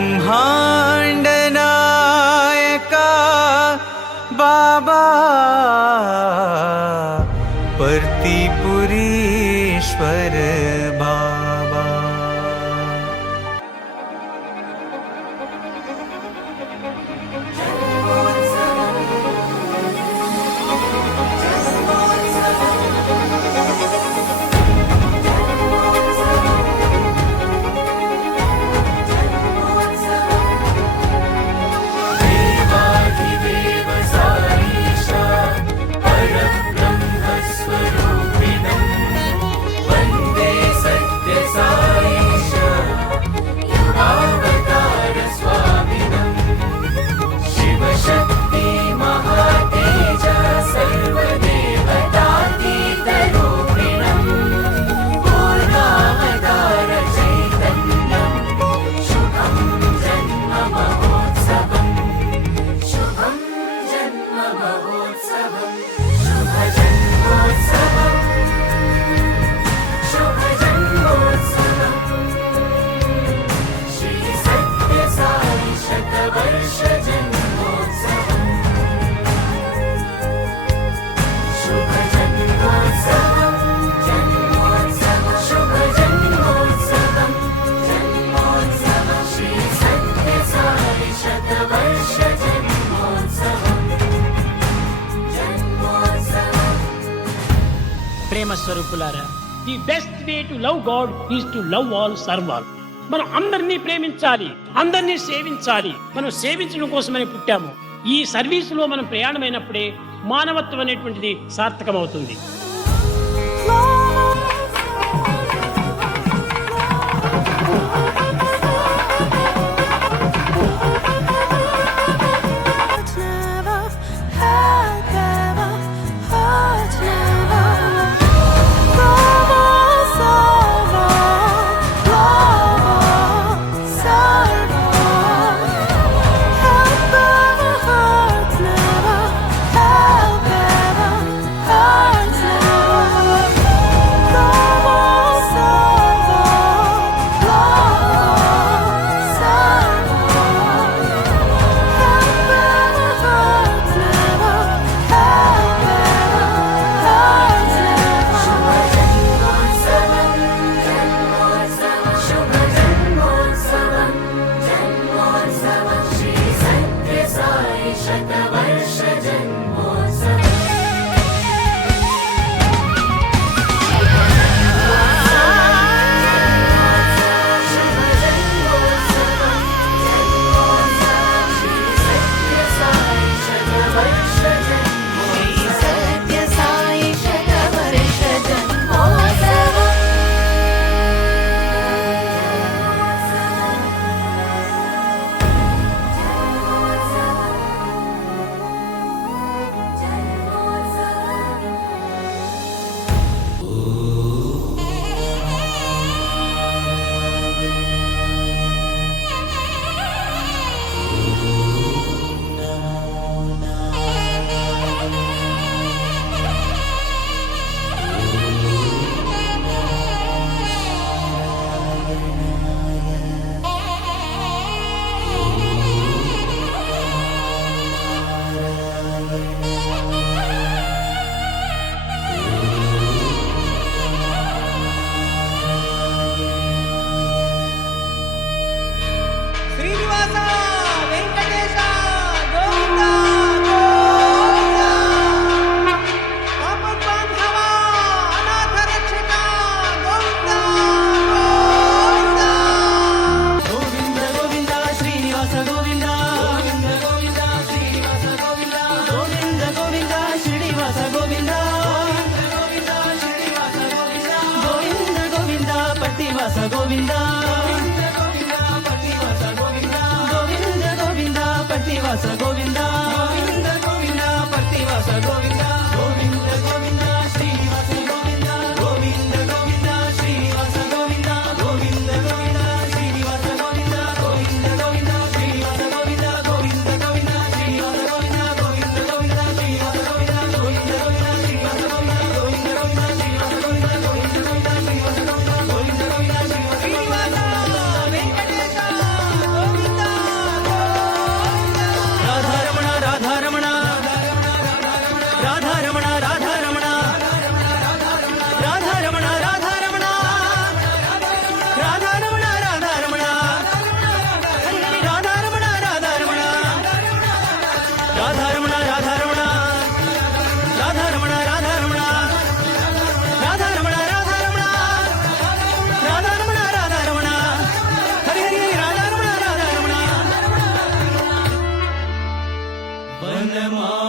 ब्रह्मांड नायका बाबा परतीपुरीश्वर बाबा। ప్రేమ స్వరూపులారా, the best way to love God is to love all, serve all. మనం అందరినీ ప్రేమించాలి, అందరినీ సేవించాలి. మనం సేవించడం కోసమని పుట్టాము. ఈ సర్వీసులో మనం ప్రయాణమైనప్పుడే మానవత్వం అనేటువంటిది సార్థకమవుతుంది. గోవింద గోవింద గోవింద పట్టివాస గోవింద గోవింద గోవింద పట్టివాస గోవింద గోవింద గోవింద శ్రీనివాస గోవింద గోవింద గోవింద శ్రీనివాస గోవింద గోవింద గోవింద శ్రీనివాస గోవింద గోవింద గోవింద శ్రీనివాస గోవింద గోవింద గోవింద శ్రీనివాస గోవింద గోవింద గోవింద శ్రీనివాస గోవింద గోవింద గోవింద శ్రీనివాస గోవింద గోవింద గోవింద శ్రీనివాస గోవింద గోవింద గోవింద శ్రీనివాస గోవింద గోవింద గోవింద శ్రీనివాస మాధవ